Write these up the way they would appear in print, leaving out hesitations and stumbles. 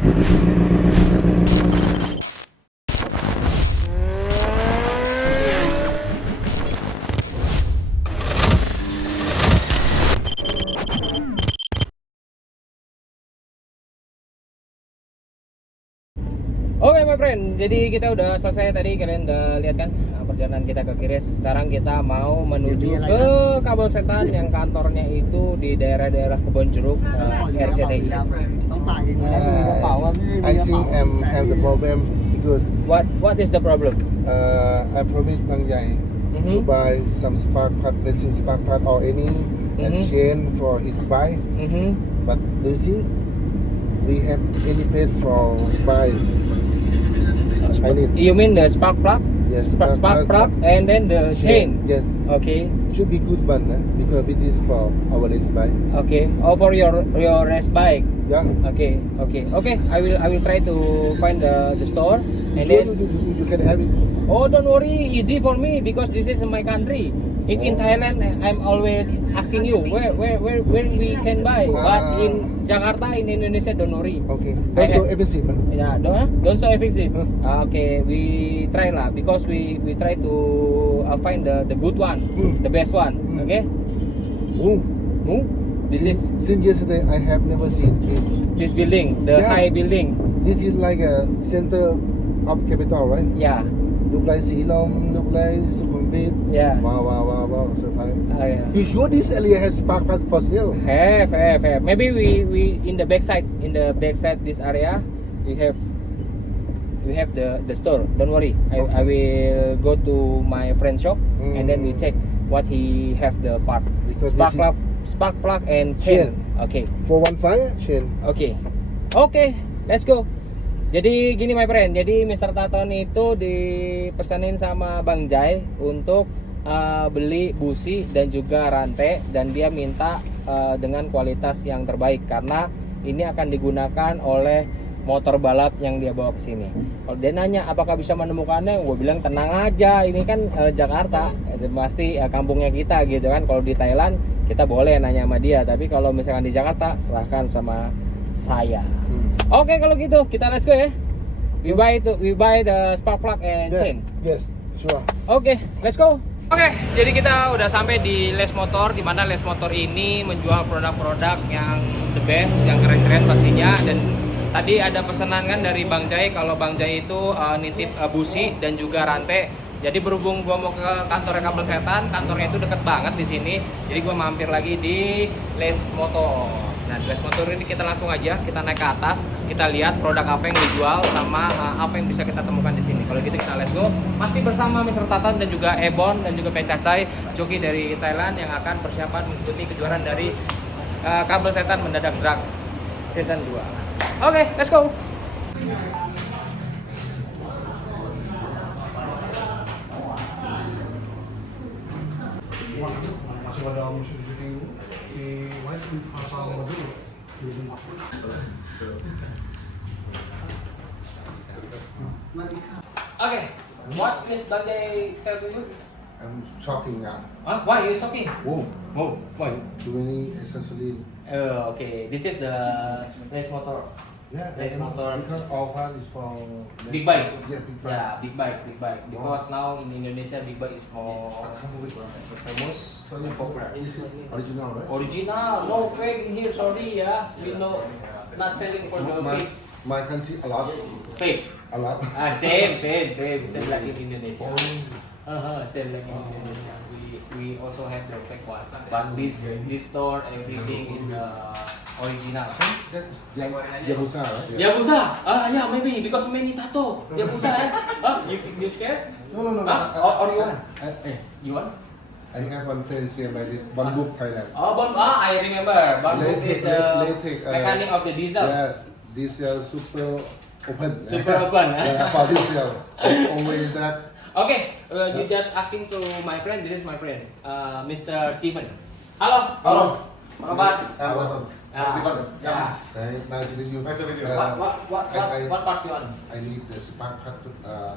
Oke my friend, jadi kita udah selesai tadi, kalian udah lihat kan perjalanan kita ke Kiris. Sekarang kita mau menuju ke Kabel Setan yang kantornya itu di daerah-daerah Kebon Jeruk, RCTI. I think have the problem because What is the problem? I promised Nang Jai to buy some spark plug, racing spark plug or any chain for his bike. But do you see, we have any place for buy. I need. You mean the spark plug? Yes, spark plug and then the chain. Yes, Okay. should be good one because it is for our race bike. Okay. Oh, for your race bike. Yeah. Okay. I will try to find the store and So then. you can have it. Oh, don't worry, easy for me because this is my country. If in Thailand, I'm always asking you where we can buy. But in Jakarta, in Indonesia, don't worry. Okay. Also expensive. Yeah, don't so expensive. Okay, we try lah because we try to find the good one, the best one. Okay. Oh. This is Since yesterday I have never seen this building, the Yeah. high building. this is like a center of capital, right? Yeah. Look like Silom, look like Sukhumvit. Yeah. Wow, surprise. Yeah. You sure this area has park plug for sale? Have. Maybe we in the backside this area we have the store. Don't worry. Okay. I will go to my friend's shop and then we check what he have the part. Because Spark plug and chain. Okay. For 1.5 chain. Oke, let's go. Jadi gini my friend, jadi Mr. Taton itu dipesanin sama Bang Jai untuk beli busi dan juga rantai, dan dia minta dengan kualitas yang terbaik karena ini akan digunakan oleh motor balap yang dia bawa ke sini. Kalau dia nanya apakah bisa menemukannya, gue bilang tenang aja, ini kan Jakarta, pasti kampungnya kita gitu kan. Kalau di Thailand kita boleh nanya sama dia, tapi kalau misalkan di Jakarta serahkan sama saya. Oke, kalau gitu kita let's go ya. We buy the spark plug and chain. Yes, sure. Oke, let's go. Oke, jadi kita udah sampai di Les Motor, di mana Les Motor ini menjual produk-produk yang the best, yang keren-keren pastinya. Dan tadi ada pesanan kan dari Bang Jai, kalau Bang Jai itu nitip busi dan juga rantai. Jadi berhubung gua mau ke kantornya Kabel Setan, kantornya itu deket banget di sini. Jadi gua mampir lagi di Les Motor. Nah, di Les Motor ini kita langsung aja, kita naik ke atas, kita lihat produk apa yang dijual sama apa yang bisa kita temukan di sini. Kalau gitu kita let's go. Masih bersama Mr. Taton dan juga Ebon dan juga Pencacai, joki dari Thailand yang akan persiapan mengikuti kejuaraan dari Kabel Setan Mendadak Drag Season 2. Oke, let's go. Masih ada musuh syuting si White asal dulu. Okay, what is Bang Jai tell to you? I'm shopping now. Why you shopping? Oh, Why? too many accessories. Okay, this is the Les Motor. Yeah, Les Motor. because all part is for Big bike. Yeah, big bike. Yeah, big bike. Because now in Indonesia, big bike is more famous So and popular. is it original, right? Original, no fake in here. Sorry, yeah. You know, not selling for the fake. My country a lot, Fake. a lot. Same like in Indonesia. Same like in Indonesia. We also have the fake one, but this store everything is original. That's Yabusa, right? Yakuza? Yeah, maybe because many tattoo. Yakuza, you scared? No. Or you want? You want? I have one friend say by this Bambuk Thailand. I remember. Bambuk is the Latex, mechanic of the diesel. Yeah, diesel super open. Super open. Yeah, for diesel. Always that. Okay, you just asking to my friend. This is my friend, Mr. Steven. Halo. Apa kabar? Stephen. Yeah. Nice to meet you. What part you want? I need the spark plug.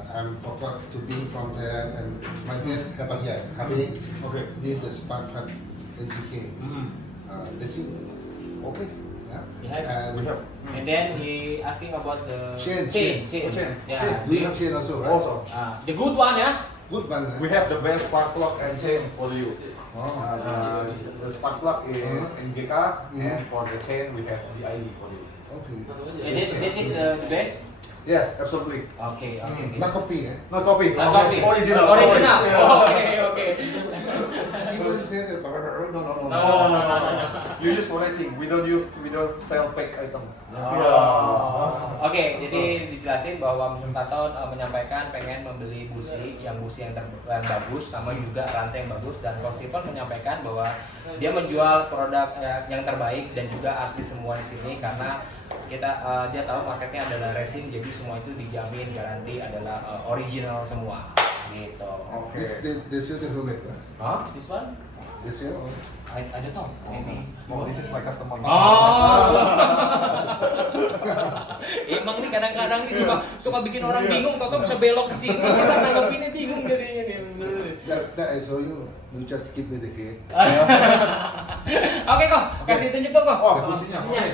I'm forgot to bring from Thailand and my friend have here. Happy. Okay. Need the spark plug NTK. Let's see. Okay. He has. And We have. And then he asking about the Chain. Yeah. Do you have chain also, right? Also, The good one, yeah. Good one. we have the best spark plug and chain for you. Oh, The spark plug is NGK, and for the chain we have the ID for you. okay. And this is the best. Yes, absolutely. Okay. Not copy, eh? No copy. Not copy. Original. Original. always. Oh, okay. Even taste it. No. You use for racing. We don't sell fake item. Oke, jadi dijelasin bahwa Mr. Taton menyampaikan pengen membeli busi yang bagus sama juga rantai yang bagus, dan Coach Stephen menyampaikan bahwa dia menjual produk yang terbaik dan juga asli semua di sini karena dia tahu marketnya adalah racing, jadi semua itu dijamin garansi adalah original semua gitu. Okay. This is the helmet, right? Hah? This one? This here? Or? I don't know. Ini. Oh, this is my customer. Oh. Emang nih kadang-kadang nih suka bikin orang bingung, tau bisa belok ke sini, kita nanggepinnya bingung jadinya nih. That I show you. You just give me the key. Oke kok, kasih tunjuk tuh kok. Oh, businya. Businya. Oke.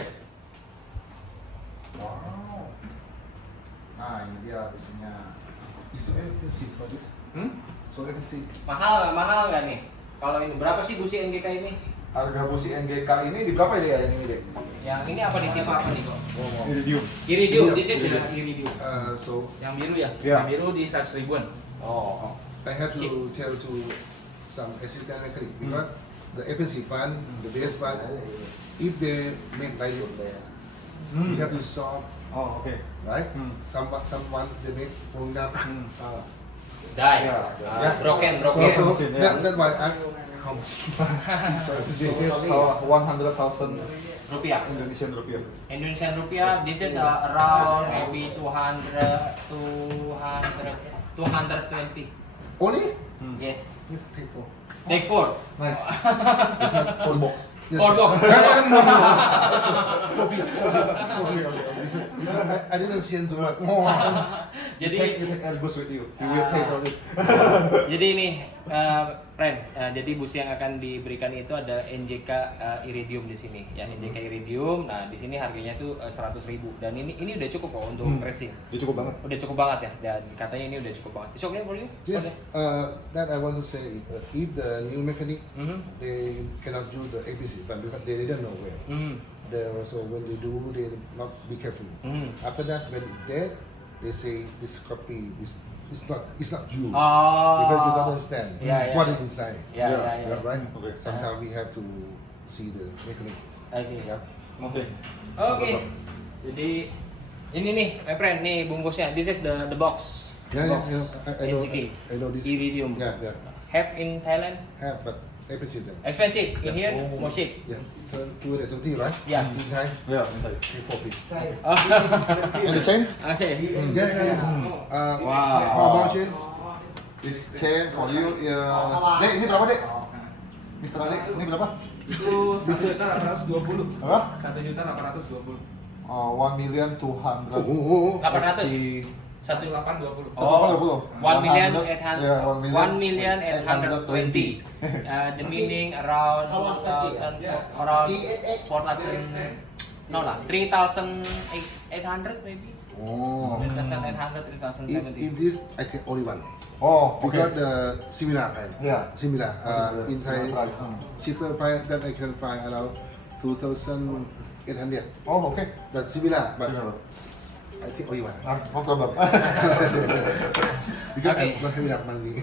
Wow. Nah, ini dia businya. It's so expensive for this. So expensive. Mahal nggak nih? Kalau ini berapa sih busi NGK ini? Harga busi NGK ini di berapa ya yang ini deh? Yang ini apa nih? Tipe apa nih kok? Iridium. Iridium, Iya, this is iridium. iridium. So Yang biru ya? Iya. Yang biru di 100 ribuan. Oh. I have to tell to some assistant mechanic because the expensive one, the best one, if they make like it, you have to solve, Oh, oke. right? Someone they make phone up. Die. Yeah. Broken. So Yeah. that's why I how much? So This is 100,000 Rupiah. Indonesian rupiah. Indonesian rupiah, this is around maybe 220. only Yes. take four. Take 4. Nice. We have 4 box. Yeah. 4 box. No. 4 piece. Because I didn't see too much. Jadi You take Airbus with you. You will pay for it. jadi ini friend, jadi busi yang akan diberikan itu ada NJK Iridium di sini ya, NJK Iridium. Nah, di sini harganya tuh 100.000 dan ini udah cukup kok untuk racing. Dia cukup banget. Udah cukup banget ya, dan katanya ini udah cukup banget. It's okay for you? Yes, that I want to say, if the new mechanic, Mhm. they cannot do the ABC, but because they didn't know where. They also, when they do, they not be careful. After that, when it's dead, they say this copy is it's not you because you don't understand Yeah, yeah. what is inside. Ya. Yeah, right. Okay. Sometimes we have to see the mechanic. Oke. Yeah. Oke. Oke. Jadi ini nih, my friend, nih bungkusnya. This is the box. Yeah, box. I know. NCK. I know this. Iridium. Yeah. Have in Thailand. Have, but expensive. Expensive. In here, Oh. more cheap. Yeah. 220, right? Yeah. In Thai, Ya, minta. take 4 piece. Oh. And the chain? Oke. Yeah. Wow. How about you? This chain for you. Dek, ini berapa, Dek? Mister Ade, ini berapa? Itu 1.820. Apa? 1.820. 1.200.000. Oh. 800. 1.820. Oh, 1,820. The meaning around 4,000, no lah, 3,800 maybe. Oh. 3,800, 3,070. If this, I take only one. Oh, oke. Because the similar kind. Yeah. Similar. Okay, Inside price. cheaper price that I can find around 2,800. Oh, oke. That's similar, but Similar. I take only one. No problem. Because Okay. I'm not having enough money.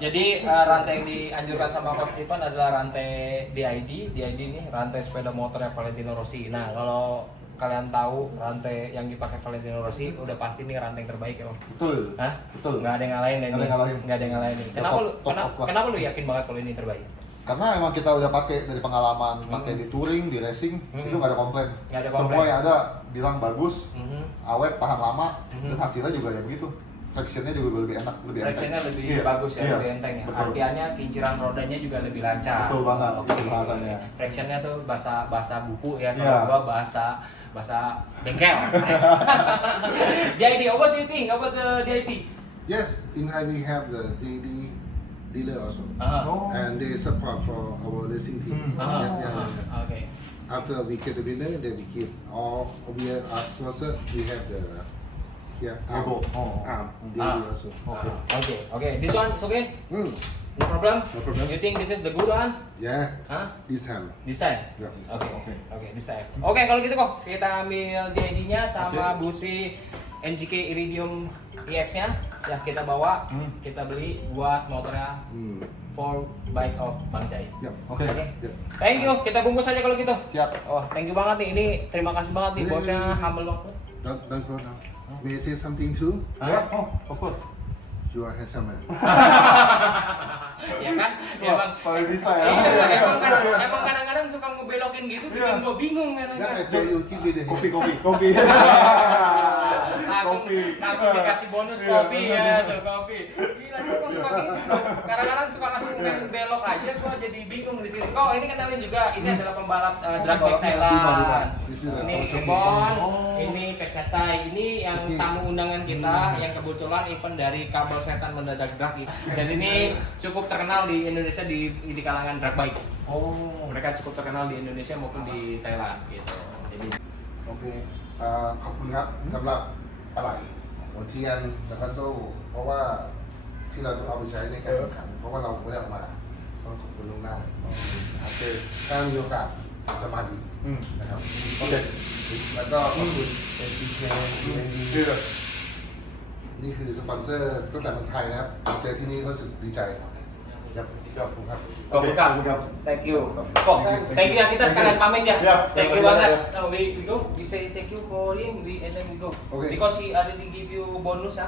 Jadi rantai yang dianjurkan sama Coach Stephen adalah rantai DID. DID ini rantai sepeda motornya Valentino Rossi. Nah, kalau kalian tahu rantai yang dipakai Valentino Rossi, udah pasti nih rantai yang terbaik ya, Bang. Betul. Hah? Betul. Nggak ada yang ngalahin Nggak ada yang ngalahin. Nggak ada yang ngalahin. Kenapa Top- lu top of class. kenapa lu yakin banget kalau ini terbaik? Karena emang kita udah pakai dari pengalaman, pakai di touring, di racing, itu nggak ada komplain. Nggak ada Semua komplain. yang ada bilang bagus, Mhm. awet, tahan lama, Mhm. dan hasilnya juga ya begitu. Fractionnya juga lebih enak, lebih enteng. Fractionnya lebih Iya, bagus ya, iya, lebih enteng ya. betul. Artiannya kinciran rodanya juga lebih lancar. Betul banget, Oke. itu bahasanya. Fractionnya tuh bahasa buku ya, kalau Iya. gua bahasa bengkel. DID, what do you think about the DID? Yes, in Thai we have the DD dealer also. Ah. Oh. And they support for our racing team. Hmm. Ah. Yeah. Oke. after we get the winner, then we give all we are sponsor. We have the Logo. arm Ah. also. Okay. This one is okay? Mm. No problem? No problem. You think this is the good one? Yeah, Huh? this time. This time? Yeah. Oke, this time. Oke, kalau gitu kok kita ambil DID-nya sama busi NGK Iridium EX-nya. Ya, kita bawa, kita beli buat motornya Mm. for bike of Bang Jai. Yeah. Oke. Yeah. Thank you, kita bungkus aja kalau gitu. Siap. Oh, thank you banget nih. Ini terima kasih banget nih, bosnya humble banget. Don't go now. May I say something too? Hah? Of course. You are handsome man. Ya kan? Ya Bang. Paling bisa ya. Iya, emang kadang-kadang suka ngebelokin gitu, bikin gua bingung Then I kadang-kadang. tell you, give me the Kopi. Langsung dikasih bonus kopi ya, tuh kopi. Gila, dia kok suka gitu. Kadang-kadang suka langsung main belok aja, gua jadi bingung di sini. Oh, ini kenalin juga, ini adalah pembalap drag bike Thailand. Ini Ebon, ini Pekasai, ini yang tamu undangan kita, yang kebetulan event dari Kabel Setan Mendadak Drag. Dan ini cukup terkenal di Indonesia di kalangan drag bike. Oh. Mereka cukup terkenal di Indonesia maupun di Thailand gitu. Jadi โอเคขอบคุณครับสำหรับอะไรหัวเทียนแล้วก็โซ่เพราะว่าที่เราจะเอาไปใช้ในการแข่งขันเพราะว่าเราไม่ได้เอามาต้องขอบคุณล่วงหน้าโอเคถ้ามีโอกาสจะมาอีกนะครับโอเคแล้วก็ขอบคุณ NPK นี่คือสปอนเซอร์ตั้งแต่เมืองไทยนะครับเจอที่นี่รู้สึกดีใจครับขอบคุณครับ Kok, thank you. Kok, thank you ya, kita sekalian pamit ya. Ya, Thank you ya, banget. ya. Now we go, we say thank you for him, and then we go. Okay. Because he already give you bonus ya.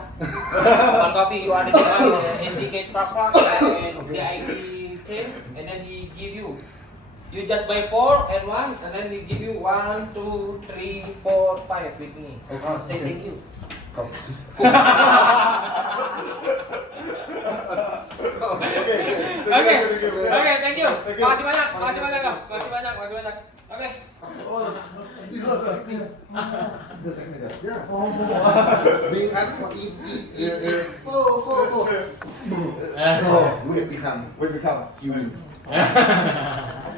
One coffee you already buy NGK Spark Plug and the ID chain, and then he give you. You just buy 4 and 1, and then he give you 1, 2, 3, 4, 5 with me. Say thank you. ขอบคุณ Oke, thank you. Makasih banyak, makasih banyak, Kak. Makasih banyak. Oke. Yeah. Bring us for eat. Go. Wait become human.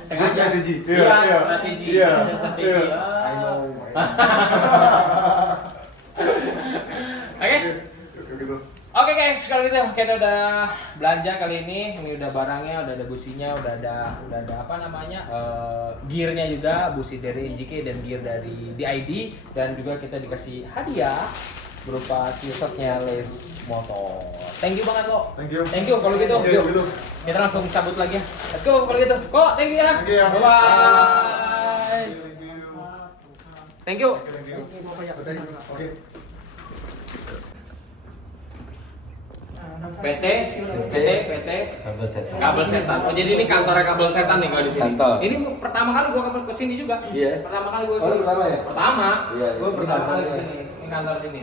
Sengaja. Strategi. Iya, Iya. strategi. Iya. Strategi. Iya. Ah. I know. Oke. Gitu. Oke guys, kalau gitu kita udah belanja kali ini udah barangnya, udah ada businya, udah ada apa namanya gearnya juga, busi dari NGK dan gear dari DID, dan juga kita dikasih hadiah berupa t-shirtnya Les Motor. Thank you banget kok. Thank you. Kalau gitu, Oke, yuk. gitu. Kita langsung cabut lagi ya. Let's go kalau gitu. Kok, thank you ya. Thank you ya. Bye bye. Thank you. Oke. PT kabel setan. Oh jadi ini kantornya kabel setan nih kalau di sini. Kantor. Ini pertama kali gua ke sini juga. Iya. Pertama kali gua Oh, sini. pertama ya? Pertama. Iya, Gua ini pertama kali kantornya. ke sini. Ini kantor sini.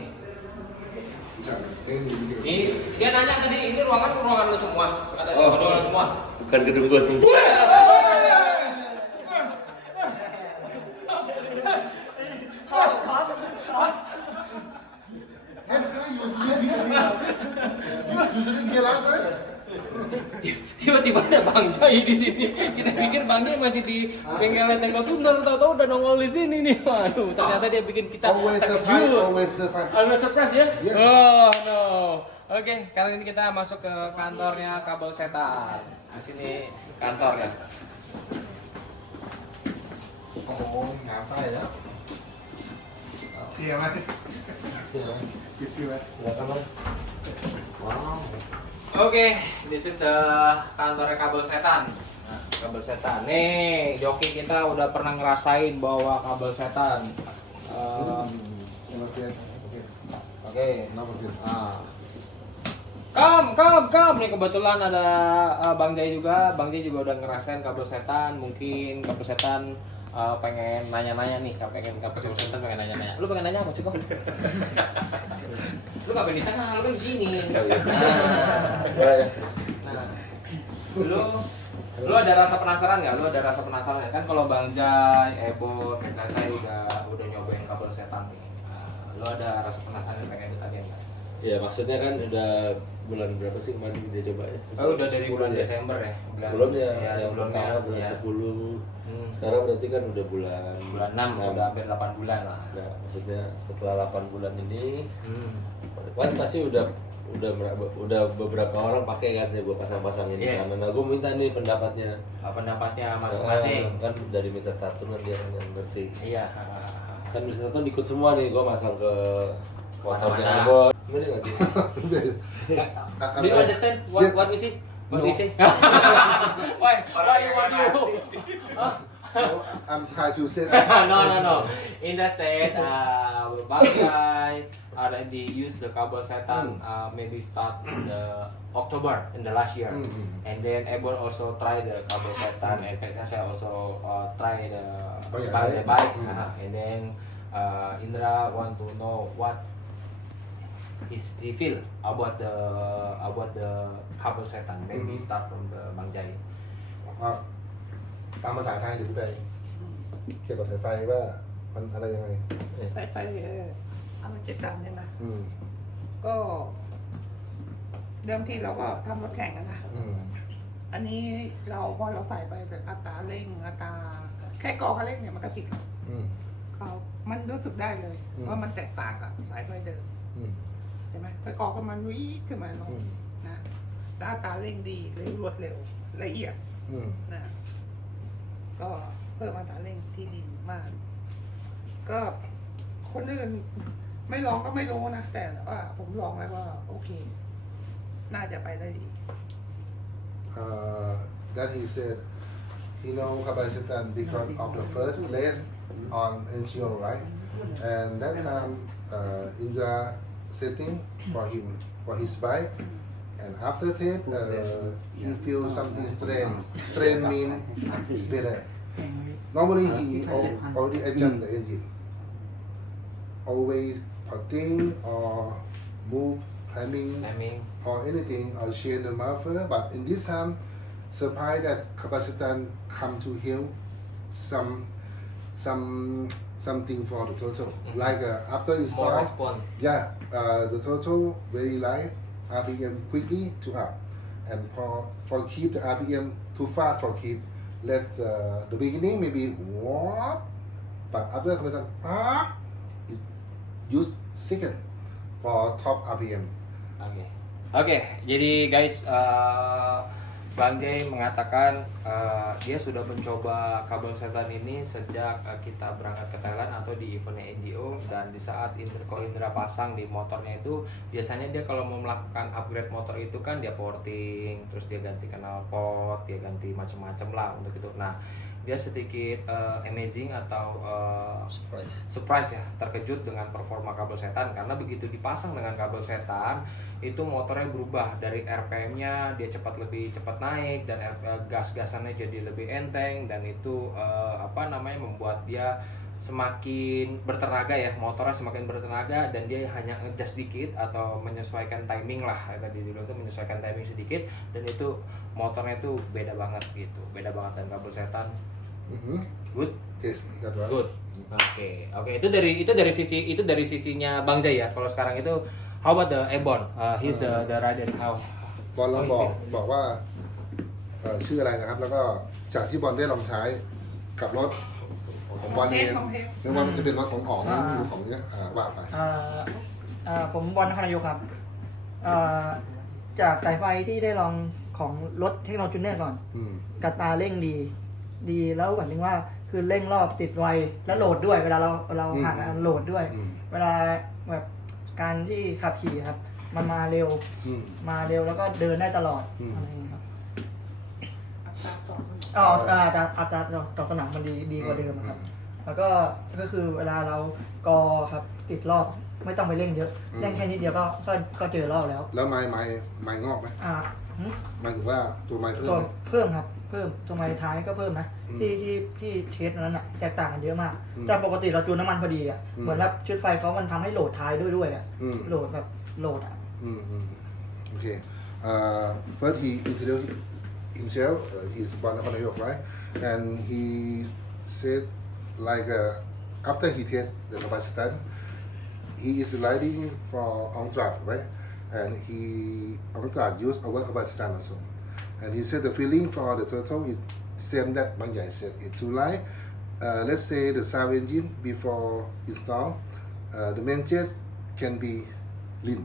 Ini Ini dia nanya tadi ini ruangan lu semua. Kata dia Oh. ruangan semua. Bukan gedung gua sih. You sitting here last night? Tiba-tiba ada Bang Jai di sini. Kita pikir Bang Jai masih di bengkel Tengkol Tunggal, tahu-tahu udah nongol di sini nih. Waduh, ternyata dia bikin kita Always surprise, terkejut. always surprise. Always surprise ya? Yes. Oh no. Oke, kali ini kita masuk ke kantornya Kabel Setan. Di sini kantornya. Oh, nyata ya. Iya, Mas. Wow. Oke, this is the kantornya Kabel Setan. Nah, Kabel Setan. Nih, joki kita udah pernah ngerasain bawa Kabel Setan. Oke. Nah. Come. Nih kebetulan ada Bang Jai juga. Bang Jai juga udah ngerasain Kabel Setan. Mungkin Kabel Setan pengen nanya-nanya nih, pengen Kabel Setan pengen nanya-nanya. Lu pengen nanya apa sih kok? Lu nggak pengen di tengah, lu kan di sini. Nah, lu ada rasa penasaran nggak? Lu ada rasa penasaran nggak? Kan kalau Bang Jai, Ebon, saya udah nyobain Kabel Setan nih. Lu ada rasa penasaran pengen ditanyain nggak? Ya maksudnya kan udah bulan berapa sih kemarin dia coba ya? Oh, udah dari bulan ya? Desember ya? Belum ya, ya yang sebelumnya. pertama bulan Ya. 10. Hmm. Sekarang berarti kan udah bulan Bulan 6, udah hampir 8 bulan lah. Nah, maksudnya setelah 8 bulan ini Hmm. kan pasti udah beberapa orang pakai kan, saya gua pasang-pasangin di Iya. sana. Nah, gua minta nih pendapatnya. Pendapatnya masing-masing. Kan dari Mr. Satun kan dia yang ngerti. Iya. Kan Mr. Satun ikut semua nih, gua masang ke motornya Mana-mana. Ebon. Bener nggak sih? Do you understand what we say? What we say? Why you want to? So I'm trying to say No. In that sense, Bangkai already use the kabel setan maybe start in the October in the last year, and then Ebon also try the kabel setan, and PSS also try the bike, and then Indra want to know what he feel about the kabel setan. Maybe start from the Bangjai. ว่าตามภาษาไทยหรือไทยเกี่ยวกับสายไฟว่ามันอะไรยังไง สายไฟเอามา7 ตันใช่ไหม อืม ก็เดิมทีเราก็ทำรถแข่งกันนะ อืม อันนี้เราพอเราใส่ไปแบบอัตราเร่งอัตราแค่กอคันเร่งเนี่ยมันก็ติด อืม เขามันรู้สึกได้เลย ว่ามันแตกต่างกับสายไฟเดิม อืม ใช่ไหมไฟกอก็มันวิ่งขึ้นมาลง อืม นะแล้วอัตราเร่งดีเร็วรวดเร็วละเอียด อืม นะก็เพิ่มอัตราเร่งที่ดีมาก ก็คนอื่นไม่ลองก็ไม่รู้นะ แต่ว่าผมลองแล้วว่าโอเค น่าจะไปได้ดี that he said he know Kabaisitan because of the first race on NGO, right? And that time Indra setting for him for his bike, and after that he feel something strange. Strange mean is better. Normally he already adjust the engine, always potting or move timing or anything or change the muffler. But in this time, surprised that Kabaisitan come to him something for the total. Like after More install, response. yeah, the total very light, RPM quickly to up, and for keep the RPM too fast for keep. Let the beginning maybe what, but after Kabaisitan, it use second for top RPM. Oke, jadi guys, Bang Jay mengatakan dia sudah mencoba kabel setan ini sejak kita berangkat ke Thailand atau di eventnya NGO, dan di saat Indra pasang di motornya itu biasanya dia kalau mau melakukan upgrade motor itu kan dia porting, terus dia ganti knalpot, dia ganti macam-macam lah untuk itu. Nah, dia sedikit amazing atau surprise ya, terkejut dengan performa kabel setan, karena begitu dipasang dengan kabel setan itu motornya berubah dari RPM-nya, dia lebih cepat naik, dan gas-gasannya jadi lebih enteng, dan itu membuat dia semakin bertenaga ya, motornya semakin bertenaga, dan dia hanya ngejust dikit atau menyesuaikan timing lah, tadi dulu itu menyesuaikan timing sedikit, dan itu motornya itu beda banget gitu, beda banget. Dan kabel setan good. Yes, that right. Good. Oke. Itu dari sisinya Bang Jay ya. Kalau sekarang itu how about the Ebon? He's the rider how? บอลลองบอกว่าชื่ออะไรนะครับ แล้วก็จากที่บอลได้ลองใช้กับรถของบอลเอง ลองเทส ไม่ว่ามันจะเป็นรถของอ๋องหรือของเนี้ยว่าไป ผมบอลนครนายกครับจากสายไฟที่ได้ลองของรถเทคโนโลยีจูเนอร์ก่อน อืม กัตราเร่งดีแล้วแบบนึงว่าคือเร่งรอบติดไวและโหลดด้วยเวลาเราหาโหลดด้วย เวลาแบบการที่ขับขี่ครับมันมาเร็ว อืม แล้วก็เดินได้ตลอด อืม อะไรอย่างเงี้ยครับ อัตราต่อ อัตราตอบสนองมันดีกว่าเดิมครับ แล้วก็คือเวลาเรากอครับติดรอบไม่ต้องไปเร่งเยอะเร่งแค่นิดเดียวก็เจอรอบแล้ว แล้วไม้งอกไหมหมายถึงว่าตัวไม้เพิ่ม ตัว ไหม เพิ่มครับเพิ่มตัวไม้ท้ายก็เพิ่มนะ อืม ที่เทสนั้นน่ะแตกต่างกันเยอะมาก อืม จากปกติเราจูนน้ำมันพอดีอ่ะ อืม เหมือนรับชุดไฟเขามันทำให้โหลดท้ายด้วยอ่ะ อืม โหลดแบบโหลดอ่ะ โอเคfirst he introduced himself he's born in Nayok, right? And he said like after he test the Kabaisitan he is riding for Ongtrat, right? And Ongtrat use our capacitor also. And he said the feeling for the turtle is same that Bang Jai said. It's too light. Let's say the sound engine before install, the main chest can be lean.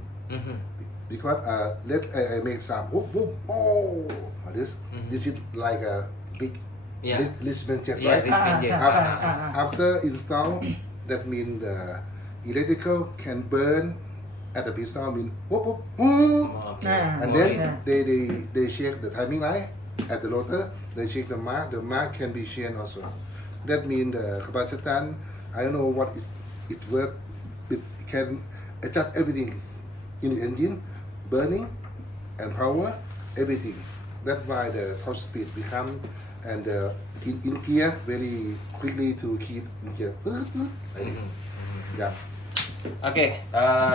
Because I make sound whoop whoop oh this is like a big list main chest, Yeah, right? list engine. After install, that means the electrical can burn at the piston, mean whoop whoop whoop. And then they check the timing light at the rotor. They check the mark. The mark can be changed also. That means the capacitance. I don't know what it work. It can adjust everything in the engine, burning and power, everything. That's why the top speed become and in gear very quickly to keep in gear. Like this. Yeah. Oke,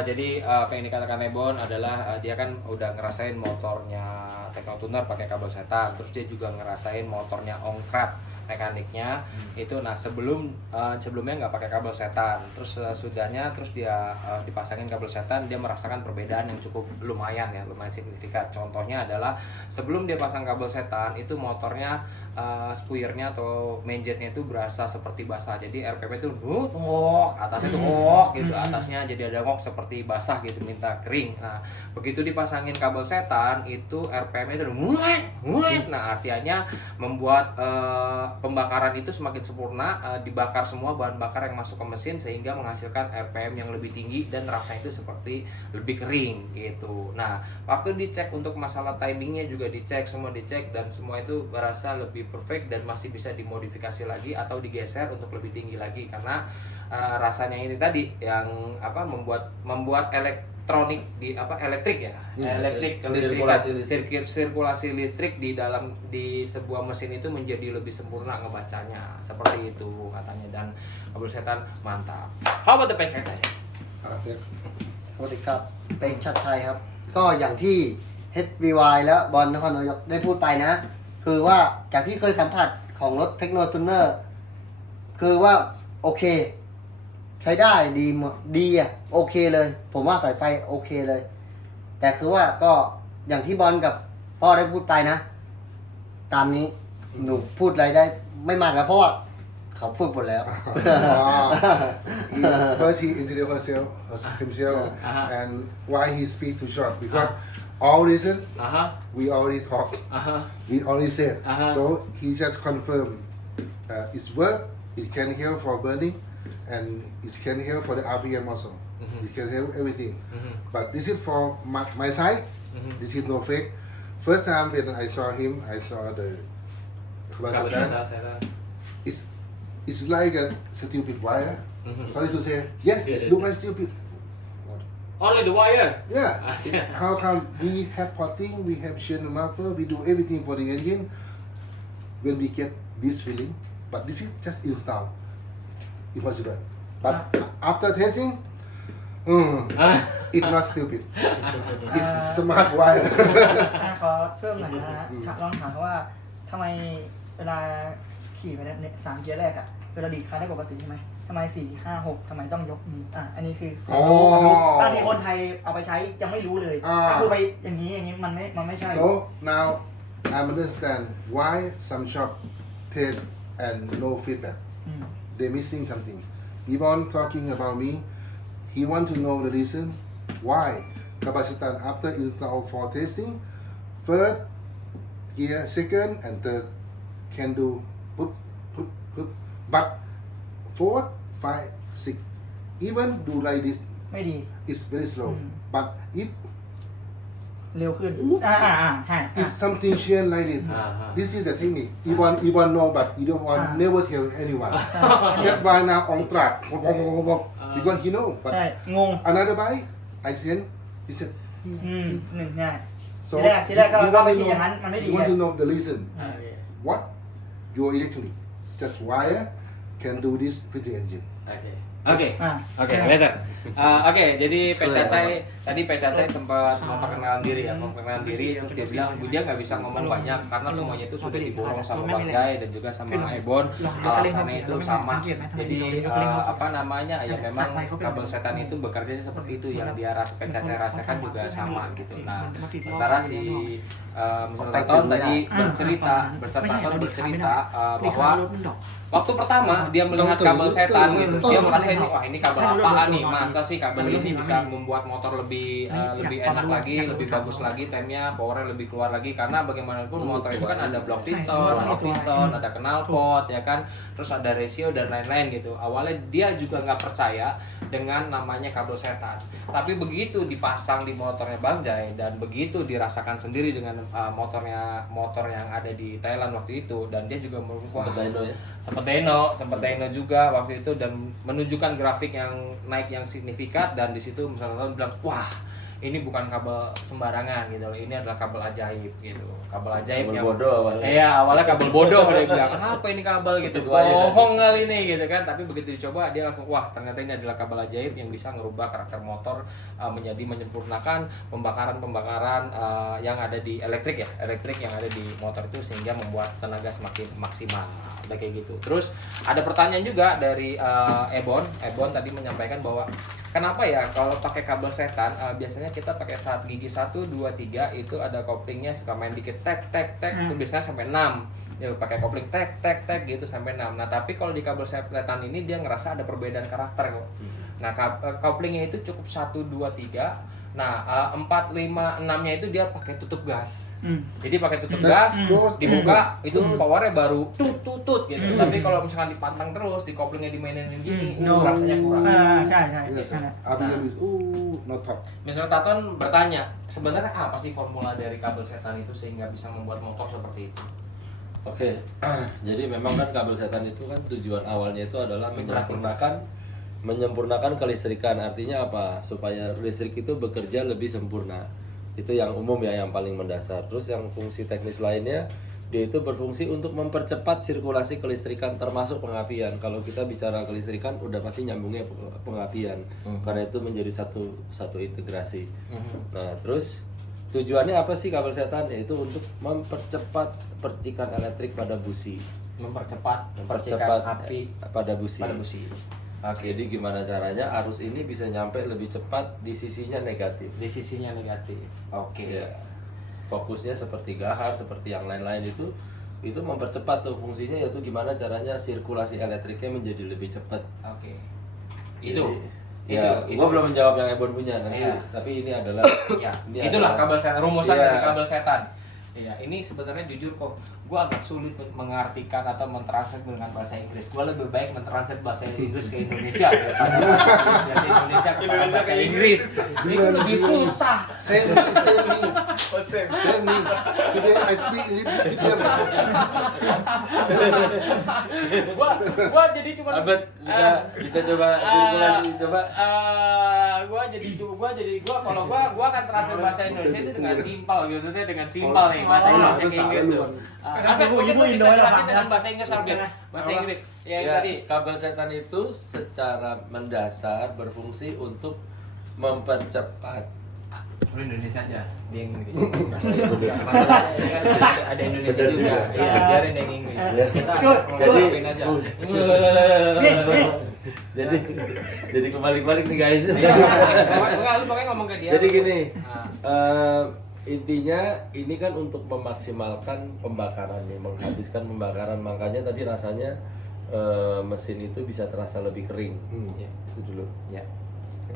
jadi apa yang dikatakan Ebon adalah dia kan udah ngerasain motornya Technotuner pakai kabel setan, terus dia juga ngerasain motornya Ongtrat mekaniknya itu. Nah sebelumnya nggak pakai kabel setan, terus sudahnya terus dia dipasangin kabel setan, dia merasakan perbedaan yang cukup lumayan signifikan. Contohnya adalah sebelum dia pasang kabel setan itu motornya spuiernya atau main jetnya itu berasa seperti basah, jadi RPM itu atasnya tuh gitu, atasnya jadi ada ngok seperti basah gitu, minta kering. Nah begitu dipasangin kabel setan itu RPM-nya udah muet. Nah artinya membuat pembakaran itu semakin sempurna, dibakar semua bahan bakar yang masuk ke mesin sehingga menghasilkan RPM yang lebih tinggi dan rasanya itu seperti lebih kering gitu. Nah waktu dicek untuk masalah timingnya juga dicek, semua dicek dan semua itu berasa lebih perfect dan masih bisa dimodifikasi lagi atau digeser untuk lebih tinggi lagi karena rasanya ini tadi yang membuat elektronik di elektrik ya, elektrik sirkulasi listrik di sebuah mesin itu menjadi lebih sempurna ngebacanya, seperti itu katanya. Dan kabel setan mantap. How about the packet? สวัสดีครับเป็นชัดชัยครับ ก็อย่างที่ HVY และบอลนครนายกได้พูดไปนะ คือว่าจากที่เคยสัมผัสของรถเทคโนทูนเนอร์คือว่าโอเคใช้ได้ดีอ่ะโอเคเลย ผมว่าสายไฟโอเคเลย แต่คือว่าก็อย่างที่บอลกับพ่อได้พูดไปนะ ตามนี้หนูพูดอะไรได้ไม่มากแล้วเพราะว่าเขาพูดหมดแล้ว First he introduced himself and why he speak too short because all reason we already talked, we already said. So he just confirmed it's work, it can help for burning and it can help for the RPM also. It can help everything. But this is for my side. This is no fake. First time when I saw him, I saw the capacitor. It's like a stupid wire. Sorry to say. Yes, it looks like stupid. Only the wire. Yeah. How come we have potting, we have chain muffler, we do everything for the engine when we get this feeling. But this is just install. Impossible. But after testing, it's not stupid. It's smart wire. ขอเพิ่มหน่อยนะลองถามเขาว่าทำไมเวลาขี่ไปเนี่ย3เกียร์แรกอะเวลาดีดคันได้ปกติใช่ไหมทำไม4 5 6ทำไมต้องยกมืออันนี้คือบางทีคนไทยเอาไปใช้ยังไม่รู้เลยก็คือไปอย่างนี้มันไม่ใช่ So now I understand why some shop test and no feedback. They missing something. Even talking about me, he want to know the reason why capacitance after install for testing, first gear, second and third can do poop, but 4, 5, 6 even do like this ไม่ดี is very slow. But if เร็วขึ้นใช่ it's something change like this, this is the technique. Even know but you don't want never tell anyone. That's why now on track because he know. But ใช่งง another bike I send, he said. หนึ่งง่าย So ทีแรกก็ you ไป want to ขี่อย่างนั้นมันไม่ดี know, you want to know the reason. What your electronic, just wire can do this with the engine. Oke, Nah, later. Oke, jadi Pecacai tadi Pecacai sempat memperkenalkan diri ya, memperkenalkan diri. Terus dia bilang dia nggak bisa ngomong banyak karena semuanya itu sudah diborong sama Bang Jai dan juga sama Ebon. Alasannya itu sama. Jadi apa namanya ya memang kabel setan itu bekerja seperti itu yang dia Pecacai rasakan juga sama gitu. Nah, sementara si Mr. Taton tadi bercerita bahwa waktu pertama dia melihat kabel setan gitu, dia merasa ini wah ini kabel apaan nih, masa sih kabel ini bisa membuat motor lebih enak lagi, lebih bagus lagi, temnya, powernya lebih keluar lagi, karena bagaimanapun motor itu kan ada block piston, ada knalpot ya kan, terus ada ratio dan lain-lain gitu. Awalnya dia juga nggak percaya dengan namanya kabel setan, tapi begitu dipasang di motornya Bang Jai dan begitu dirasakan sendiri dengan motor yang ada di Thailand waktu itu, dan dia juga wah, sempat dyno juga waktu itu dan menunjukkan grafik yang naik yang signifikan, dan di situ misalnya bilang wah ini bukan kabel sembarangan gitu loh, ini adalah kabel ajaib gitu, kabel ajaib kabel yang bodoh awalnya. Iya, awalnya kabel bodoh dia bilang apa ini kabel gitu, bohong kali ini gitu kan, tapi begitu dicoba dia langsung wah ternyata ini adalah kabel ajaib yang bisa ngerubah karakter motor menjadi menyempurnakan pembakaran yang ada di elektrik yang ada di motor itu sehingga membuat tenaga semakin maksimal. Udah kayak gitu. Terus ada pertanyaan juga dari Ebon tadi menyampaikan bahwa kenapa ya kalau pakai kabel setan biasanya kita pakai saat gigi 1, 2, 3 itu ada koplingnya suka main dikit tek itu biasanya sampai 6 ya, pakai kopling tek gitu sampai 6. Nah tapi kalau di kabel setan ini dia ngerasa ada perbedaan karakter kok. Nah koplingnya itu cukup 1, 2, 3. Nah 4, 5, 6-nya itu dia pakai tutup gas. Jadi pakai tutup gas, dibuka itu powernya baru tutut gitu. Tapi kalau misalkan dipantang terus, di koplingnya dimainin gini, rasanya kurang. ใช่ Yes. นั่นแหละ Abi no top. Mr. Taton bertanya, sebenarnya apa sih formula dari kabel setan itu sehingga bisa membuat motor seperti itu? Oke, jadi memang kan kabel setan itu kan tujuan awalnya itu adalah menyempurnakan kelistrikan. Artinya apa? Supaya listrik itu bekerja lebih sempurna. Itu yang umum ya, yang paling mendasar. Terus yang fungsi teknis lainnya, dia itu berfungsi untuk mempercepat sirkulasi kelistrikan termasuk pengapian. Kalau kita bicara kelistrikan udah pasti nyambungnya pengapian. Karena itu menjadi satu integrasi. Nah, terus tujuannya apa sih kabel setan? Yaitu untuk mempercepat percikan elektrik pada busi. Mempercepat percikan api pada busi. Oke. Jadi gimana caranya arus ini bisa nyampe lebih cepat di sisinya negatif. Di sisinya negatif. Oke. Ya. Fokusnya seperti gahar, seperti yang lain-lain itu mempercepat tuh fungsinya, yaitu gimana caranya sirkulasi elektriknya menjadi lebih cepat. Oke. Itu. Gua belum menjawab yang Ebon punya nanti, tapi ini adalah itulah kabel setan, rumusan dari kabel setan. Iya, ini sebenarnya jujur kok, gue agak sulit mengartikan atau mentranslate dengan bahasa Inggris. Gue lebih baik mentranslate bahasa Inggris ke Indonesia daripada dari Indonesia ke bahasa Inggris. Itu lebih susah. Same me. Today I speak in Vietnam. Gua jadi cuma Abad bisa coba sirkulasi coba. Gua kalau gua akan translate bahasa Indonesia itu dengan simpel, maksudnya dengan simpel nih bahasa Indonesia ke Inggris tuh. Ibu bisa jelasin dengan bahasa Inggris Arbet. Bahasa Inggris. Ya tadi kabel setan itu secara mendasar berfungsi untuk mempercepat. Indonesia aja, di Inggris. Ada Indonesia juga. Iya, biarin yang Inggris. Kita ngomongin aja. Jadi kebalik-balik nih guys. lu pokoknya ngomong ke dia. Jadi gini, intinya ini kan untuk memaksimalkan pembakaran nih, menghabiskan pembakaran, makanya tadi rasanya mesin itu bisa terasa lebih kering. Itu dulu. Ya.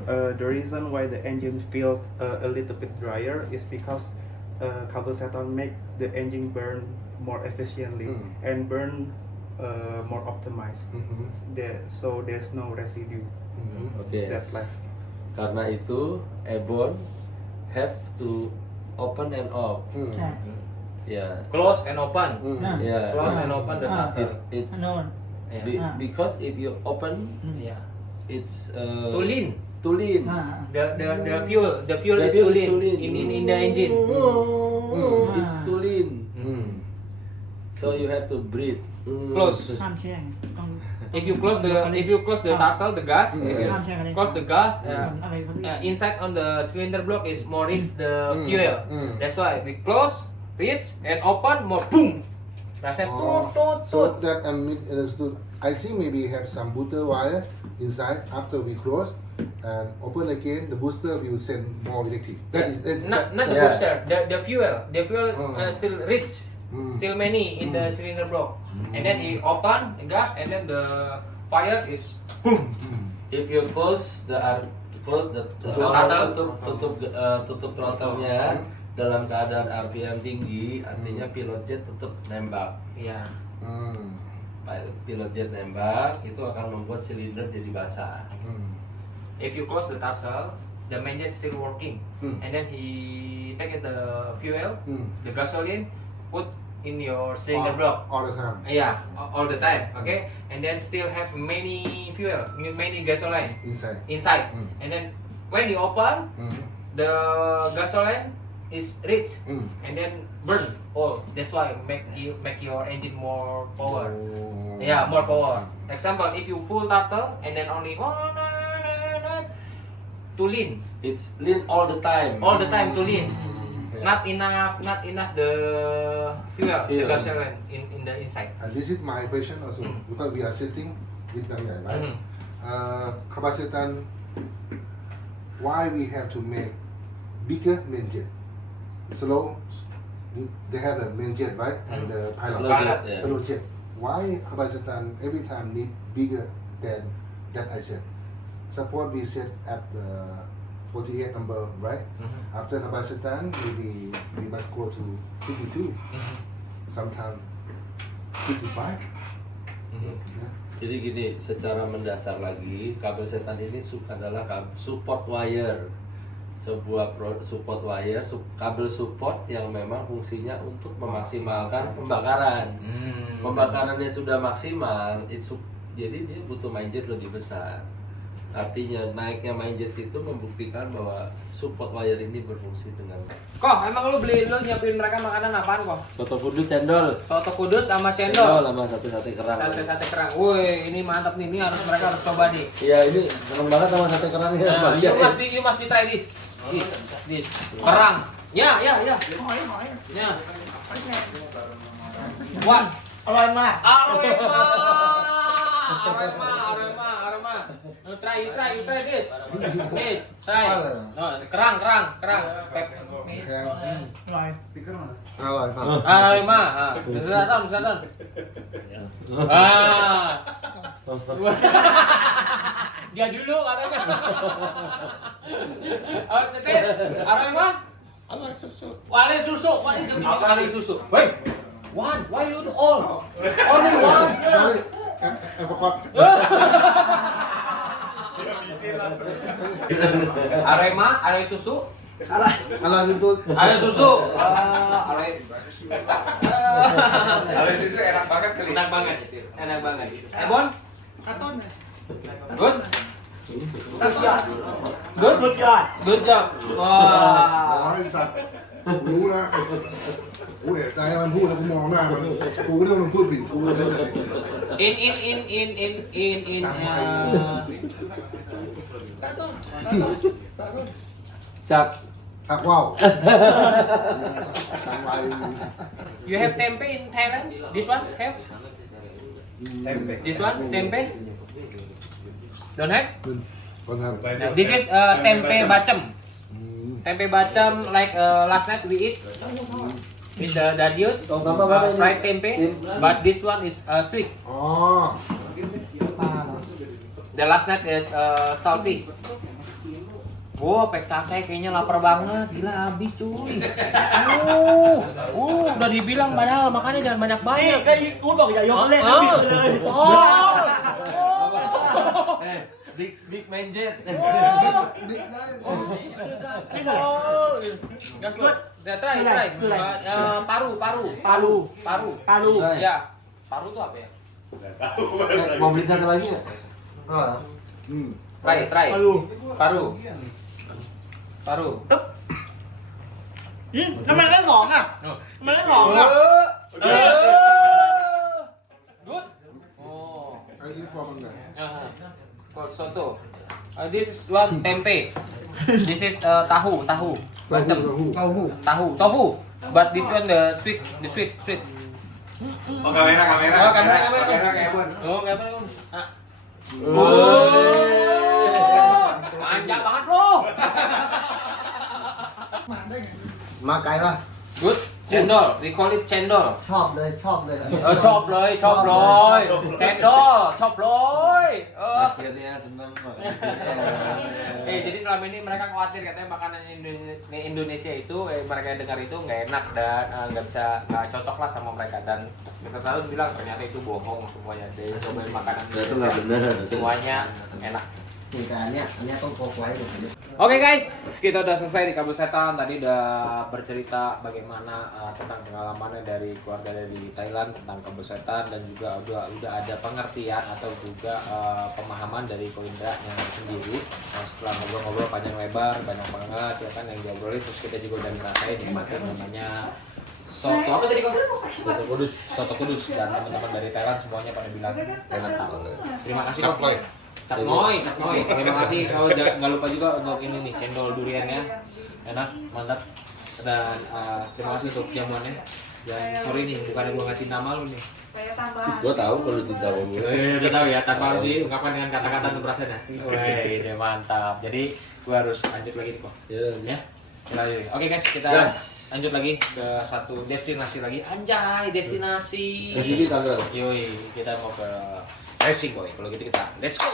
The reason why the engine feels a little bit drier is because carbon setan make the engine burn more efficiently and burn more optimized. So there's no residue that's left. Karena itu Ebon have to open and off. Close and open. Close and open dan tutup. Because if you open, it's Too lean. Too lean. The fuel is too lean in the engine. It's too lean. So you have to breathe. Close. ห้ามแช่งต้อง If you close the throttle, the gas, if you close the gas, inside on the cylinder block is more rich the fuel. That's why we close, rich, and open more boom. That's it. So that I understood. I think maybe have some booster wire inside after we close and open again. The booster will send more electric. That is Not the Yeah. booster, the fuel. The fuel is still rich, still many in the cylinder block. And then you open the gas, and then the fire is boom. If you close the tutup throttle-nya dalam keadaan RPM tinggi, artinya pilot jet tetap nembak. Iya. Pilot jet nembak itu akan membuat silinder jadi basah. If you close the throttle, the main jet still working, and then he take the fuel, the gasoline, put in your cylinder block. all the time. Yeah, all the time. Okay, and then still have many fuel, many gasoline inside. And then when you open, the gasoline is rich, and then burn all. That's why make your engine more power. Yeah, more power. Example, if you full throttle and then only to lean, It's lean all the time. all the time to lean. Not enough the fuel, the Fuel. gasoline in the inside. And this is my question also because we are sitting with them, right? Kabasetan, why we have to make bigger main jet? Slow, they have a main jet, right? And the pilot, Slow jet, yeah. slow jet. Why Kabasetan every time need bigger than that I said? Suppose we set at the 48 number, right? After Kabasetan, maybe we must go to 52, sometimes 55. Yeah. Jadi gini, secara mendasar lagi, kabel setan ini adalah support wire. Sebuah support wire, kabel support yang memang fungsinya untuk memaksimalkan pembakaran. Pembakarannya sudah maksimal, jadi dia butuh main jet lebih besar. Artinya naiknya main jet itu membuktikan bahwa support wire ini berfungsi dengan baik. Kok, emang lu nyiapin mereka makanan apaan kok? Soto kudus cendol. Soto kudus sama Cendol cendol. sama sate kerang. Sate kerang. Woi, ini mantap nih. Ini mereka harus coba nih. Iya, ini seneng banget sama sate kerang ini. Nah, you must try this. This. Kerang. Ya. Ya. One. อร่อยมาก Aroma. You try this. This. Try. No, kerang. อร่อย Aroma. Selatan. Dia dulu katanya. Tes. Aroma. Wale susu. What is the meaning of wale susu? Wait. One. Why you do all? Only one. Sorry, I forgot. Arema, are susu. Alah betul. Are susu. Are susu enak banget kali. Enak banget. Bon? Good? Good job. Wah. รู้นะกูเห็นใจมันพูดแล้วกูมองหน้ามันกูก็เรื่องมันพูดผิดกูก็เลย In Cak. ทักว่าว You have tempe in Thailand? This one have? This one tempe? Don't have? คนทำ This is tempe bacem. Tempe bacem like last night we eat with the dadius, fried tempe, but this one is sweet. อ๋อ The last night is salty. Wow, PKK kayaknya lapar banget, gila habis cuy. Udah dibilang padahal makannya jangan banyak-banyak. Kayakกูบอกอย่ายกเล่นนะบิดเลย Big main jet. Gas good. Try. Paru. Ya. Paru tuh apa ya? Mau beli satu lagi nggak? Try. Paru. ทำไมเล่นหลองอ่ะมันเล่นหลองอ่ะ Good. Oh. I ini from Anda. Called soto. This is one tempe. This is tahu. Bacem. Tofu. But this one the sweet. Oh, kamera. Oh, kamera. kayak Bon. Oh, kamera. Manja banget lo. มาไกลปะ Good. Cendol. We call it cendol. ชอบเลยชอบเลยอันนี้ ชอบเลย Cendol, chop loy. Akhirnya senang kok. Jadi selama ini mereka khawatir katanya makanan Indonesia itu mereka yang dengar itu nggak enak dan nggak cocok lah sama mereka, dan Mr. Talun bilang ternyata itu bohong semuanya. Dia cobain makanan Itu nggak benar. semuanya enak. นี่แต่อันเนี้ยต้องโคกไว้เดี๋ยวผมจะ Oke guys, kita udah selesai di Kabel Setan. Tadi udah bercerita bagaimana tentang pengalamannya dari keluarga dari Thailand tentang Kabel Setan, dan juga udah ada pengertian atau juga pemahaman dari Ko Indra-nya sendiri. Nah, setelah ngobrol-ngobrol panjang lebar, banyak banget ya kan yang diobrolin, terus kita juga udah ngerasain nikmatin namanya soto apa tadi kok? Soto Kudus, dan teman-teman dari Thailand semuanya pada bilang enak banget. Terima kasih kok. Capnoy. Terima kasih. Kau nggak lupa juga untuk ini nih, cendol duriannya enak, mantap. Dan terima kasih untuk jamuannya. Dan sorry nih, bukannya gua ngasih nama lu nih. Saya tambah. Gua tahu kalau cinta kamu. Udah tahu ya, tanpa harus diungkapkan dengan kata-kata untuk rasanya. Wih, mantap. Jadi gua harus lanjut lagi nih kok. Ya. Oke guys, kita lanjut lagi ke satu destinasi lagi. Anjay, destinasi. Jadi tanggal. Yoi, kita mau ke racing boy. Kalau gitu kita let's go.